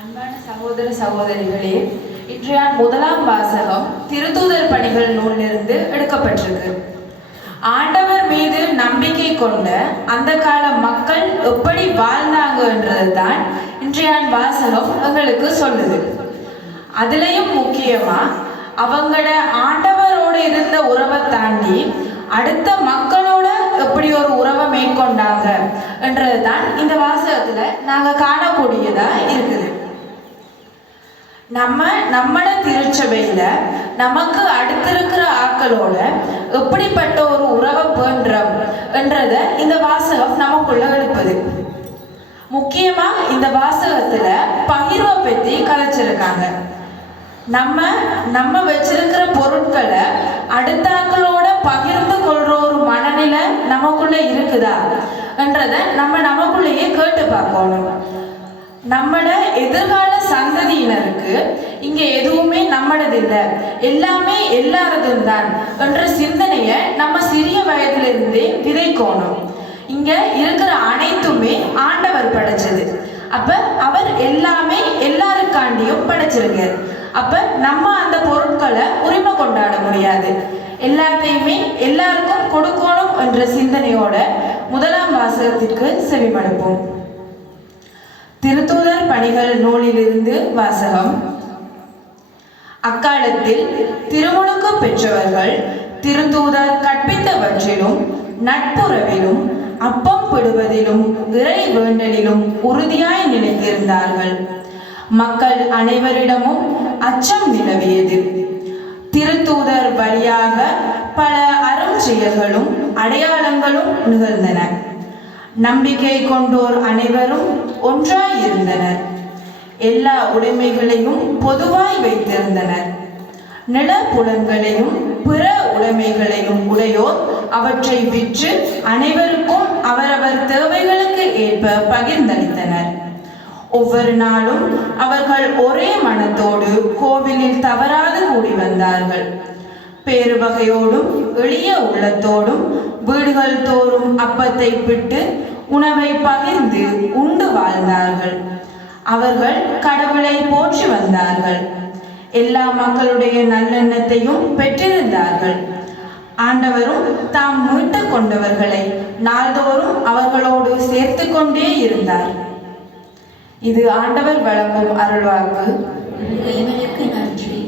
அன்பான சகோதர சகோதரிகளே, இன்றைய முதலாம் வாசகம் திருத்தூதர் பணிகள் நூலிலிருந்து எடுக்கப்பட்டிருக்கு. ஆண்டவர் மீது நம்பிக்கை கொண்ட அந்த கால மக்கள் எப்படி வாழ்ந்தாங்கன்றதுதான் இன்றைய வாசகம் எங்களுக்கு சொல்லுது. அதுலயும் முக்கியமா அவங்களோட ஆண்டவரோட இருந்த உறவை தாண்டி அடுத்த மக்களோட எப்படி ஒரு உறவை மேற்கொண்டாங்க என்றதுதான் இந்த வாசகத்துல நாங்க காணக்கூடியதா இருக்குது. நம்மட திருச்சபையில நமக்கு அடுத்திருக்கிற ஆக்களோட எப்படிப்பட்ட ஒரு உறவை பேண்றோம் என்றத இந்த வாசகம் நமக்குள்ள எழுப்புது. முக்கியமா இந்த வாசகத்துல பகிர்வை பற்றி கதைச்சிருக்காங்க. நம்ம வச்சிருக்கிற பொருட்களை அடுத்த ஆக்களோட பகிர்ந்து கொள்ற ஒரு மனநிலை நமக்குள்ள இருக்குதா என்றத நமக்குள்ளேயே கேட்டு பார்க்கணும். நம்மட எதிர்கால சந்ததியினருக்கு இங்க எதுவுமே நம்மளது இல்லை, எல்லாமே எல்லாரதும் தான் என்ற சிந்தனையை நம்ம சிறிய வயதிலிருந்தே விதைக்கணும். இங்க இருக்கிற அனைத்துமே ஆண்டவர் படைச்சது. அப்ப அவர் எல்லாமே எல்லாருக்காண்டியும் படைச்சிருக்கார். அப்ப நம்ம அந்த பொருட்களை உரிமை கொண்டாட முடியாது, எல்லாத்தையுமே எல்லாருக்கும் கொடுக்கணும் என்ற சிந்தனையோட முதலாம் வாசகத்திற்கு செவிமடுப்போம். திருத்தூதர் பணிகள் நூலிலிருந்து வாசகம். அக்காலத்தில் திருமுழுக்கு பெற்றவர்கள் திருத்தூதர் கற்பித்தவற்றிலும் நட்புறவிலும் அப்பம் பிடுவதிலும் இறை வேண்டலிலும் உறுதியாய் நிலைத்திருந்தார்கள். மக்கள் அனைவரிடமும் அச்சம் நிலவியது. திருத்தூதர் வழியாக பல அருஞ்செயல்களும் அடையாளங்களும் நிகழ்ந்தன. நம்பிக்கை கொண்டோர் அனைவரும் ஒன்றாயிருந்தனர். எல்லா உடைமைகளையும் பொதுவாய் வைத்திருந்தனர். நிலப்புலன்களையும் பிற உடைமைகளையும் உடையோர் அவற்றை விற்று அனைவருக்கும் அவரவர் தேவைகளுக்கு ஏற்ப பகிர்ந்தளித்தனர். ஒவ்வொரு நாளும் அவர்கள் ஒரே மனத்தோடு கோவிலில் தவறாது கூடி வந்தார்கள். பேருவகையோடும் எளிய உள்ளத்தோடும் வீடுகள் தோறும் அப்பத்தை பிட்டு உணவை பகிர்ந்து உண்டு வாழ்ந்தார்கள். அவர்கள் கடவுளை போற்றி வந்தார்கள். எல்லா மக்களுடைய நல்லெண்ணத்தையும் பெற்றிருந்தார்கள். ஆண்டவரும் தாம் மீட்டு கொண்டவர்களை நாள்தோறும் அவர்களோடு சேர்த்து கொண்டே இருந்தார். இது ஆண்டவர் வழங்கும் அருள்வாக்கு. இறைவனுக்கு நன்றி.